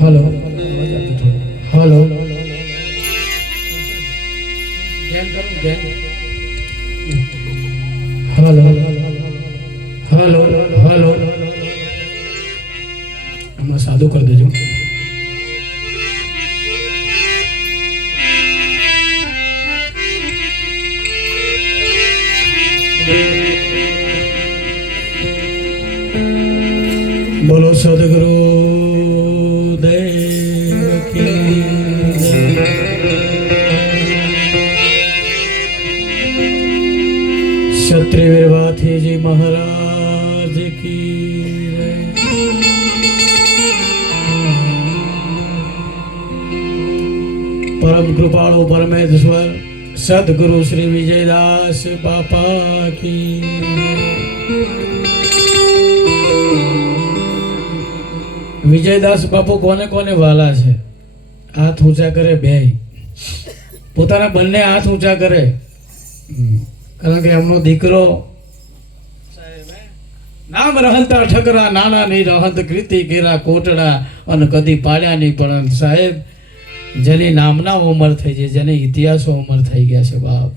Hello hello hello hello hello हमें साधु कर दीजिए। बोलो सदगुरु देव की क्षत्रिय वाथी जी महाराज की परम कृपाळु परमेश्वर सदगुरु श्री विजयदास बापा की विजयदास बापू कोने कोने वाला है हाथ ऊंचा करे बे पोताना बन्ने हाथ ऊंचा करे कारण के हमनो दीकरो नाम रहंता ठकरा नाना नहीं रहंत कृति केरा कोटड़ा अन कदी पाड्या नहीं पण साहेब जेनी नामना उमर थई छे जेने इतिहासो उमर थई गया छे बाप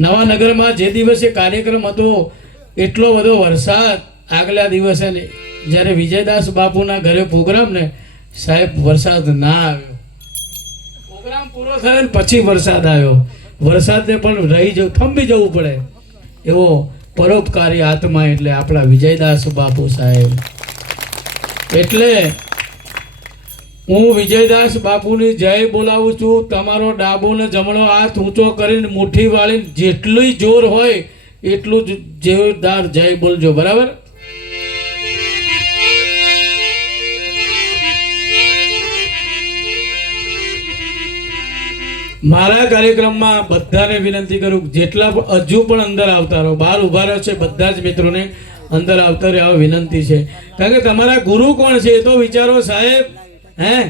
नवा नगर में जे दिवसे कार्यक्रम हतो एटलो बधो वरसाद आगला दिवसे જ્યારે વિજયદાસ બાપુના ઘરે પ્રોગ્રામ ને સાહેબ વરસાદ ના આવ્યો પ્રોગ્રામ પૂરો થયો ને પછી વરસાદ આવ્યો વરસાદને પણ રહી જવું થંભી જવું પડે એવો પરોપકારી આત્મા એટલે આપણા વિજયદાસ બાપુ સાહેબ એટલે હું વિજયદાસ બાપુની જય બોલાવું છું તમારો ડાબો ને જમણો હાથ ઊંચો કરીને મુઠ્ઠી વાળીને જેટલું જોર હોય એટલું જ જોરદાર જય બોલજો બરાબર। मारा कार्यक्रम में बधाने विनंती करूँ जेटला हजू पण अंदर आवता रहो बहार उभा रहो छे बधा ज मित्रों ने अंदर आवता रहो विनंती है कारण के तमारा गुरु कोण छे तो विचारो साहेब हैं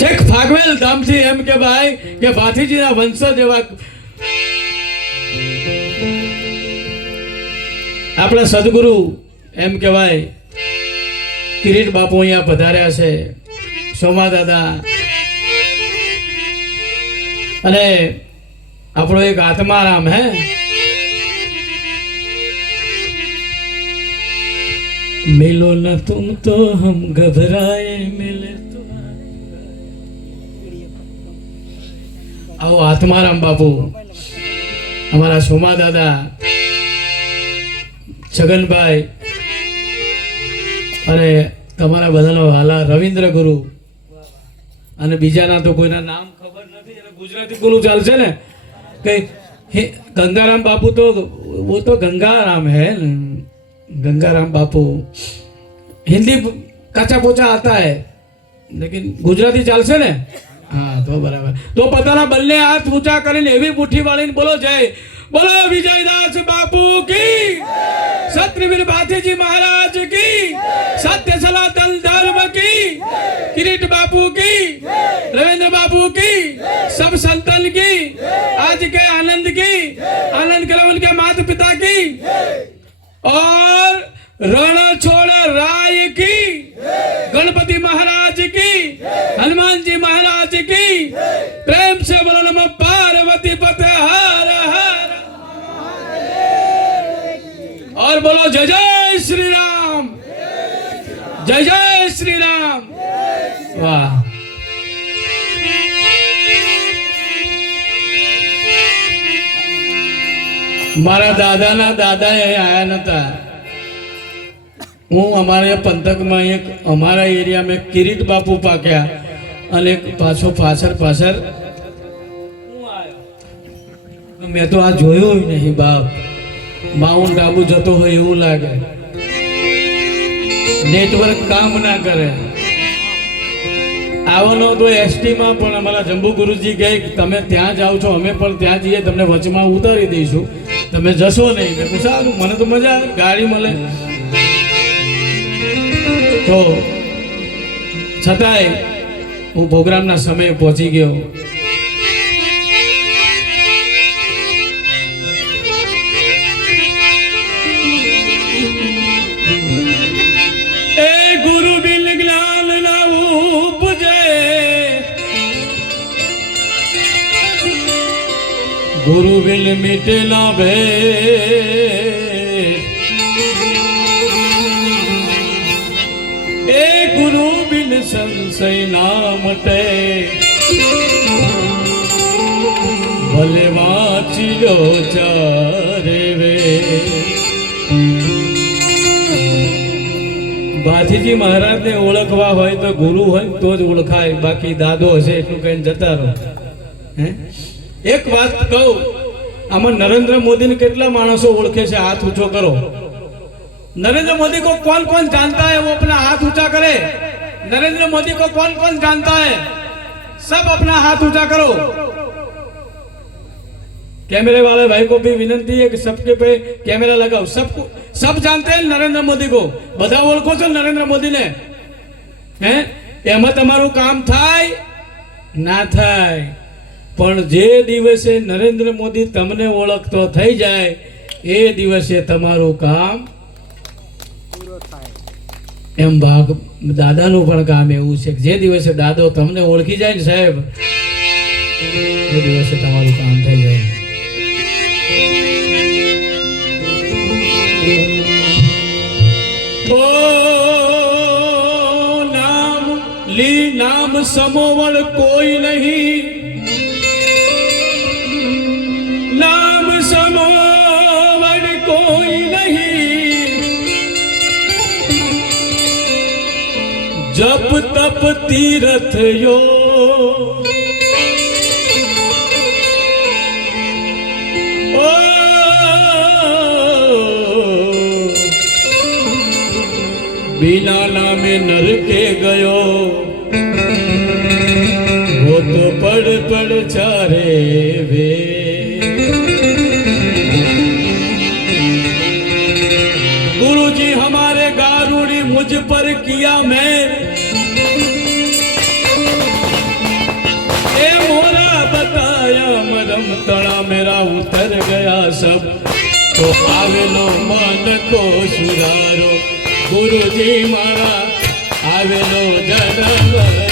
चेक फागवेल धाम थी एम के भाई के भाथीजी ना वंशज एवा आपड़ा सदगुरु एम के भाई किरीट बापू अहींया पधार्या छे सोमा दादा अने आपणो एक आत्माराम है मिलो न तुम तो हम घबराए मिले तो आओ आत्माराम बापू हमारा सोमा दादा छगन भाई अरे तमारा बधानो वाला रविंद्र गुरु अने बीजाना तो कोईना नाम खबर नहीं अने गुजराती बोलू चालशे ने के गंगाराम बापू तो वो तो गंगाराम है गंगाराम बापू हिंदी काचा पोचा आता है लेकिन गुजराती चालशे ने हाँ तो बराबर तो पताना बल्ले हाथ ऊंचा करीने एवी मुठ्ठी वाळीने बोलो जय बोलो विजयदास बापू की सत्यवीर भाथीजी महाराज की सत्य सनातन धर्म की किरीट बापू की रविंद्र बापू की सब संतन की आज के आनंद कलवन के माता पिता की और रण छोड़ राय की गणपति महाराज की हनुमान जी महाराज की प्रेम से बोलो नमः पार्वती पते हर हर और बोलो जय जय श्री राम जय जय श्री राम वाह मारा दादा ना दादा आया नता हूँ अमारे पंथक में एक अमारा एरिया में किरीट बापू पाक्या अने पाछो पाछर पाछर मैं तो आ जोयो ही नहीं बाप माउंट आबू जतो हो एवं लागे नेटवर्क काम ना करे आवनो तो एसटी में पण अमारा जंबू गुरुजी कहे तमे त्यां जाओ छो अमे पण त्यां जईए तमने वचमां उतारी दईशुं तमे जशो नहीं मैं पूछा मने तो मजा गाड़ी मळे तो छतांय हूँ प्रोग्राम ना समय पहुंची गयो गुरु बिन मिटे ना भेद, ए गुरु बिन संशय ना मटे, भले वाची लो चारे वे। ભાથીજી મહારાજને ઓળખવા હોય તો ગુરુ હોય તો જ ઓળખાય, બાકી દાદો હશે એટલું કહીને જતા રહો. હે એક વાત કહું, આમાં નરેન્દ્ર મોદીને કેટલા માણસો ઓળખે છે? હાથ ઊંચો કરો. नरेंद्र मोदी को कौन कौन जानता है? वो अपना हाथ ऊंचा करे. नरेंद्र मोदी को कौन कौन जानता है? सब अपना हाथ ऊंचा करो. कैमरे वाले भाई को भी विनती है कि सबके पे कैमरा लगाओ. सब जानते हैं नरेंद्र मोदी को. બધા ઓળખો છો નરેન્દ્ર મોદીને? હે એમાં તમારું કામ થાય ના થાય, પણ જે દિવસે નરેન્દ્ર મોદી તમને ઓળખતો થઈ જાય એ દિવસે તમારું કામ એમ. ભાગ દાદાનું પણ કામ એવું છે કે જે દિવસે દાદો તમને ઓળખી જાય ને સાહેબ, એ દિવસે તમારું કામ થઈ જાય. ઓ નામ લી નામ સમોવણ કોઈ નહીં, નામ સમોવણ કોઈ નહીં, जप तप तीरथ यो, ओ बिना नामे नरके गयो, वो तो पड़ पड़ चारे वे. गुरुजी हमारे गारुड़ी मुझ पर किया मैं, ए मोरा बताया मरम तड़ा मेरा उतर गया सब, तो आवेलो मन को सुधारो. गुरुजी मारा आवेलो जन्म सुधारो.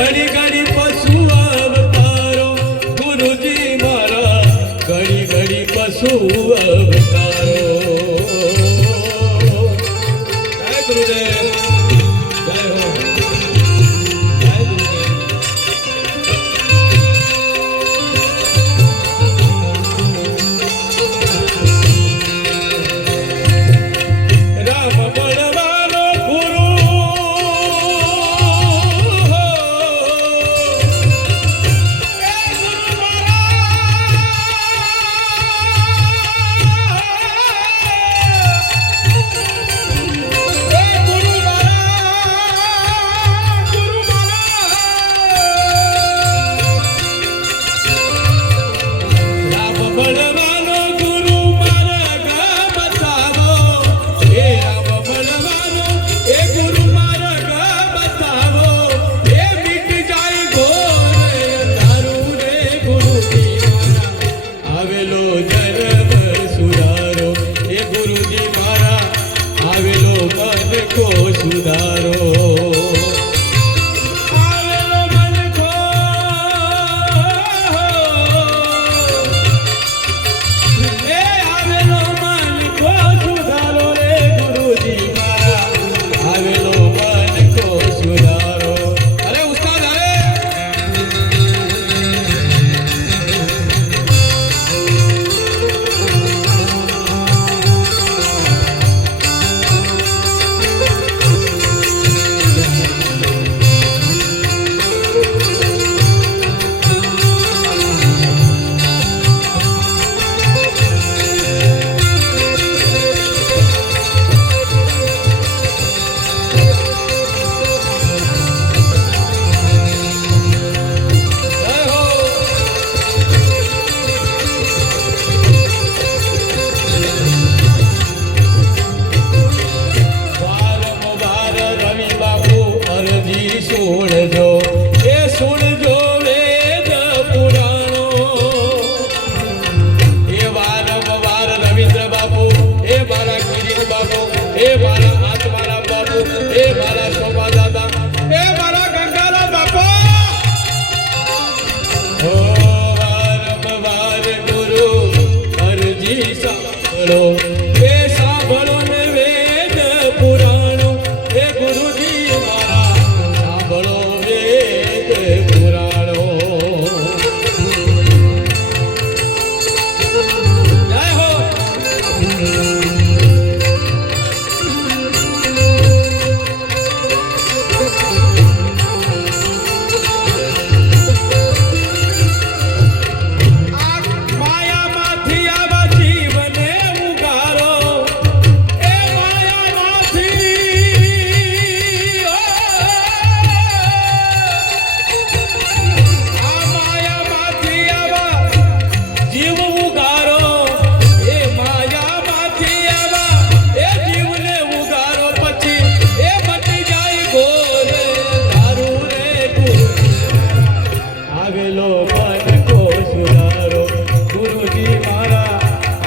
ઘડી ઘડી પશુ અવતારો ગુરુજી મારા ઘડી ઘડી પશુ અવતારો જય ગુરુદેવ જય હો જય ગુરુદેવ રામ બળવાનો ગુરુ બળવાનો ગુરુ મારા ગા બતાવો એ રામ બળવાનો એ ગુરુ મારા ગા બતાવો એ મિટ જાય ઘોર તારું રે ગુરુજી મારા આવેલો જન્મ સુધારો એ ગુરુજી મારા આવેલો મન કો સુધારો સુણજો એ સુણજો વેદ પુરાણો એ વારંવાર રવિન્દ્ર બાપુ એ મારા કિરીટ બાપુ એ મારા આત્મારામ બાપુ એ મારા શોભા દાદા એ મારા ગંગારામ બાપુ ઓ વારંવાર ગુરુ અરજી સાંભળો એ સાંભળો ને વેદ પુરાણો એ ગુરુજી મારા સાંભળો વેદ પુરાણો જય હો માયામાંથી આવા જીવને ઉગારો એ માયામાંથી આ માયામાંથી આવા જીવ ઉગારો એ માયામાંથી આવા એ જીવને ઉગારો પછી એ મટી જાય ઘોર તારું રે ગુરુ આવેલો મન કો સુધારો ગુરુજી મારા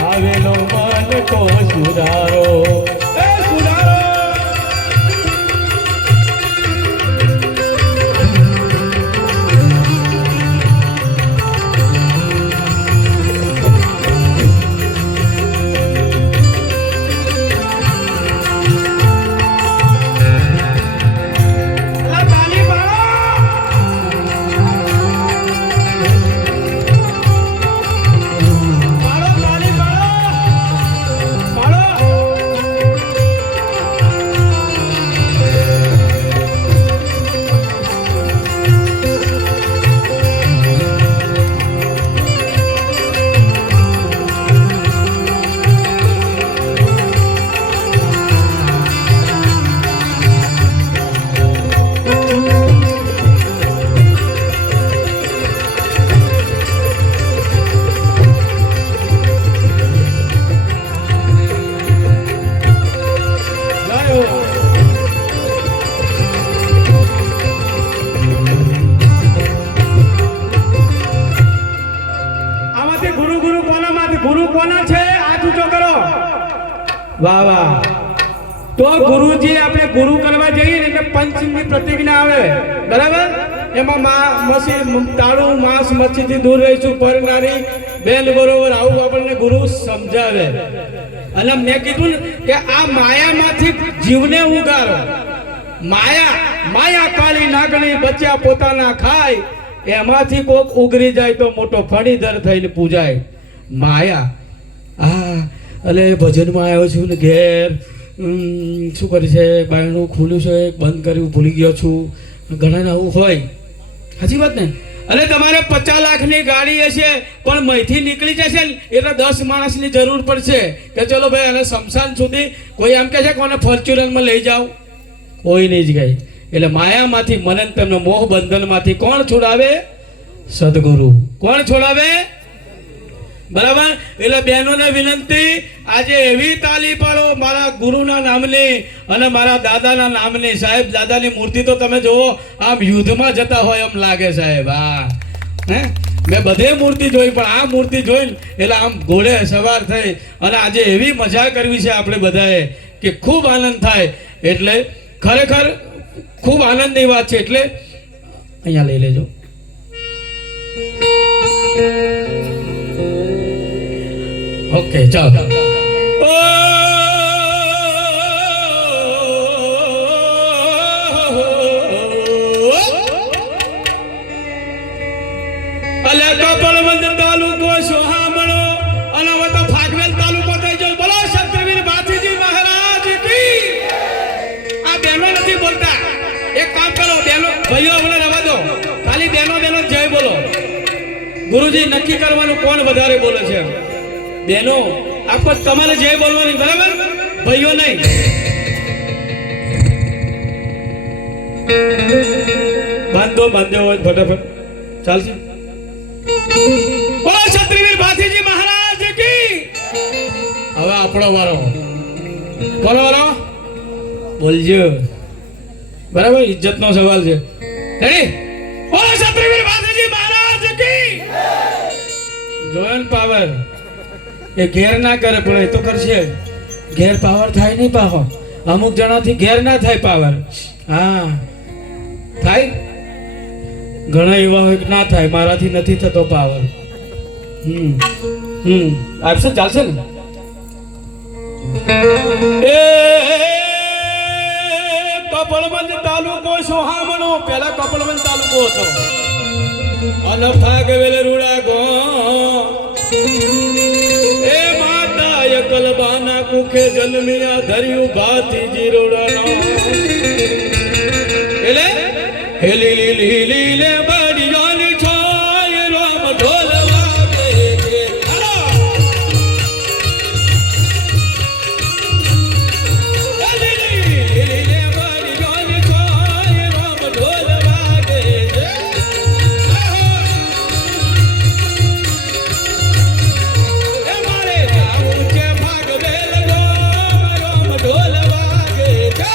આવેલો મન કો સુધારો એ સુધારો તાલી પાડો તાલી પાડો ગુરુ કોના છે હાથ ઊંચો કરો વાહ વાહ તો ગુરુજી આપણે ગુરુ કરવા જઈએ ને એટલે પંચની પ્રતિજ્ઞા આવે બરાબર એમાં તાળું માંસ મચ્છીથી દૂર રહીશું પરનારી બેન બરોબર આવું આપણને ગુરુ સમજાવે. અને મેં કીધું ને કે આ માયામાંથી જીવને ઉગારો. માયા કાળી નાગણી બચ્યા પોતાના ખાય, એમાંથી કોક ઉગરી જાય તો મોટો ફણીધર થઈને પૂજાય. માયા એટલે ભજનમાં આવ્યો છું ને ઘેર શું કરી છે, બાયણું ખુલ્લું છે બંધ કર્યું ભૂલી ગયો છું, ઘણાને આવું હોય. સાચી વાત ને? અને તમારે 50 લાખની ગાડી હશે પણ મહીથી નીકળી જશે ને એટલે 10 માણસની જરૂર પડશે કે ચલો ભાઈ અને શમશાન સુધી. કોઈ એમ કે છે કોને ફોર્ચ્યુનરમાં લઈ જાઓ? કોઈ નહીં જ ગઈ. એટલે માયામાંથી મને તમને મોહ બંધનમાંથી કોણ છોડાવે? સદગુરુ. કોણ છોડાવે? બરાબર. એટલે બહેનોને વિનંતી, આજે એવી તાલી પાડો મારા ગુરુના નામની અને મારા દાદાના નામની. સાહેબ દાદાની મૂર્તિ તો તમે જુઓ આમ યુદ્ધમાં જતા હોય એમ લાગે સાહેબ. મેં બધે મૂર્તિ જોઈ પણ આ મૂર્તિ જોઈને એટલે આમ ઘોડે સવાર થઈ અને આજે એવી મજા કરવી છે આપણે બધાએ કે ખૂબ આનંદ થાય. એટલે ખરેખર ખૂબ આનંદની વાત છે. એટલે અહીંયા લઈ લેજો. ઓકે ચાલો. અલે કપલવંત તાલુકો સોહામણો અને હવે તો ફાગવેલ તાલુકો થઈ ગયો. બોલો સત્યવીર ભાથીજી મહારાજ કી. આ બહેનો નથી બોલતા. એક કામ કરો બહેનો ભાઈઓ હમણાં રવા દો, ખાલી બહેનો જય બોલો. ગુરુજી નક્કી કરવાનું કોણ વધારે બોલે છે. બહેનો આપો તમારે જય બોલવાની, બરાબર? ભાઈઓ નહીં. બાંધો હોય ફટાફટ ચાલશે. બોલો ક્ષત્રિયવીર ભાથીજી મહારાજ કી. હવે આપણો વારો. કોનો વારો? બોલજો. બરાબર, ઇજ્જતનો સવાલ છે. રેડી? બોલો ક્ષત્રિયવીર ભાથીજી મહારાજ કી. જોયન પાવર એ ઘેર ના કરે પણ એ તો કરશે. ઘેર પાવર થાય નહીં પાહો. અમુક જણાથી ઘેર ના થાય પાવર. હા થાય. ઘણા એવા હોય કે ના થાય, મારાથી નથી થતો પાવર. આપશે ચાલશે ને? એ કપલવંત તાલુકો સોહામણો. પેલા કપલવંત તાલુકો હતો અને ફાગવેલ રૂડા ગો. એ માતા એકલબાના કુખે જન્મ્યા ધર્યું ભાતીજી રોડાનો. એટલે હેલી લીલી લીલે બાડીઓની છોય રામ ઢોલ વાગે છે. હાલો હેલી લીલે બાડીઓની છોય રામ ઢોલ વાગે છે. એ મારે જાવું છે ભાગવેલ રામ ઢોલ વાગે છે.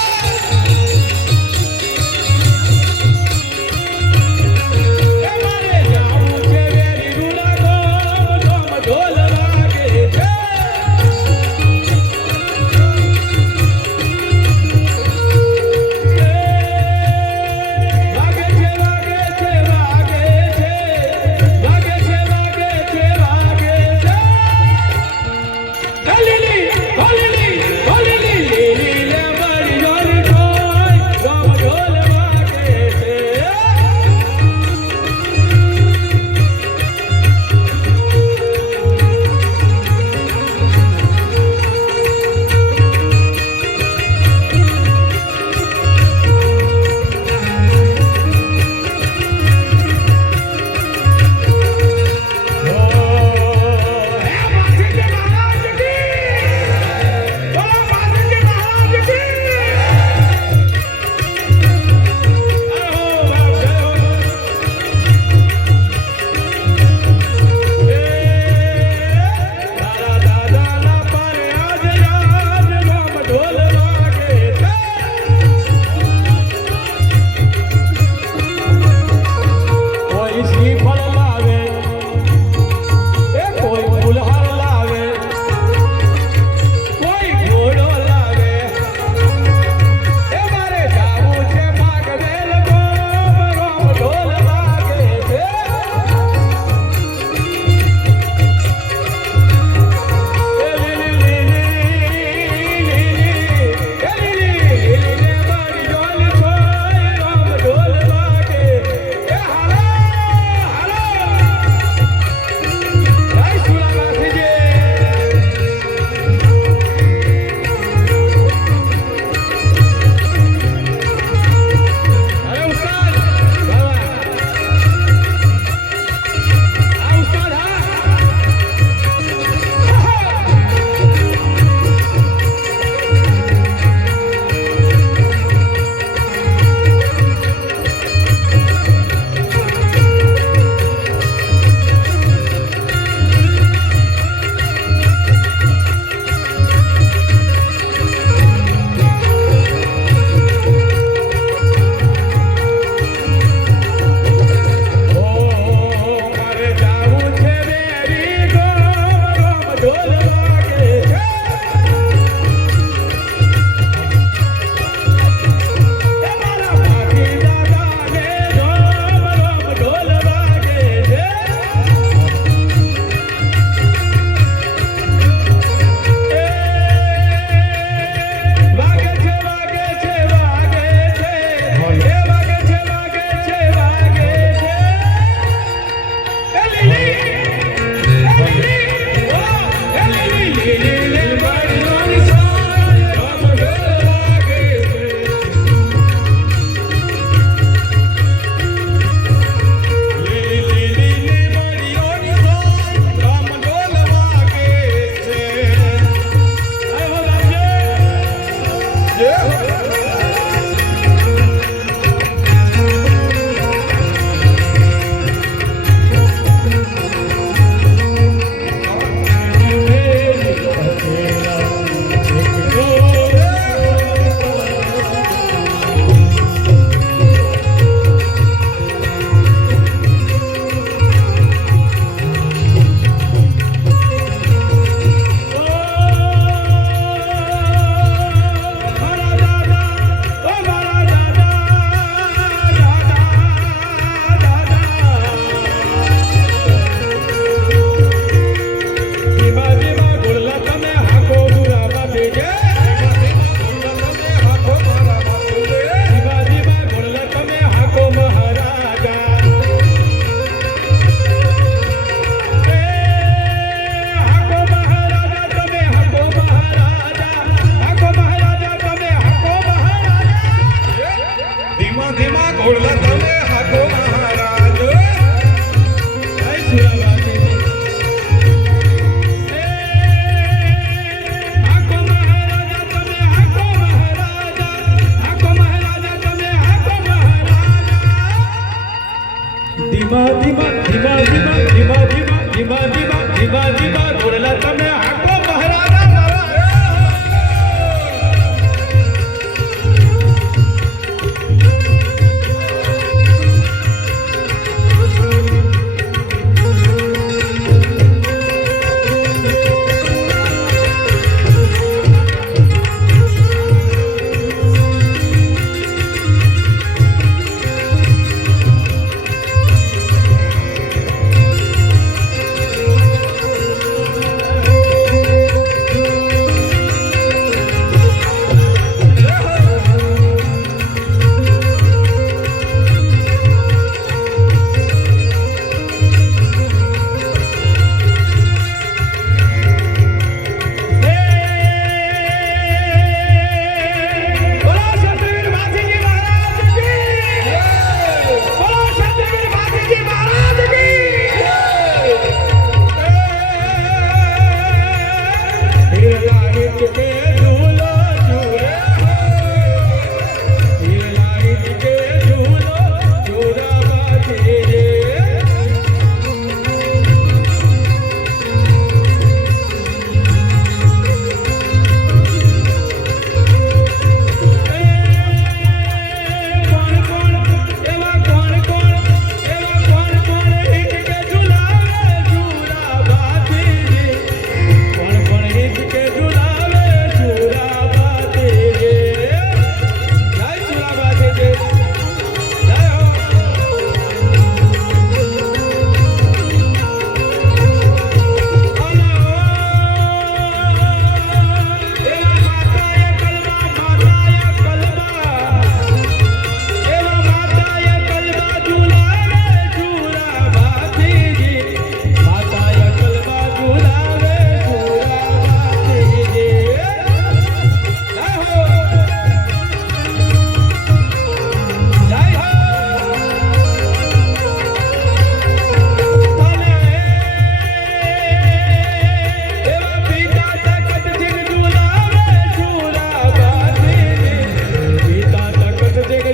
ધીમા ધીમા ધીમા ધીમા ધીમા ધીમા ધીમા ધીમા ધીમા ધીમા રોડલા તમે હાકો મહારાજા મારા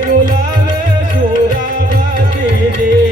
ઝુલાવે સુરાબાજી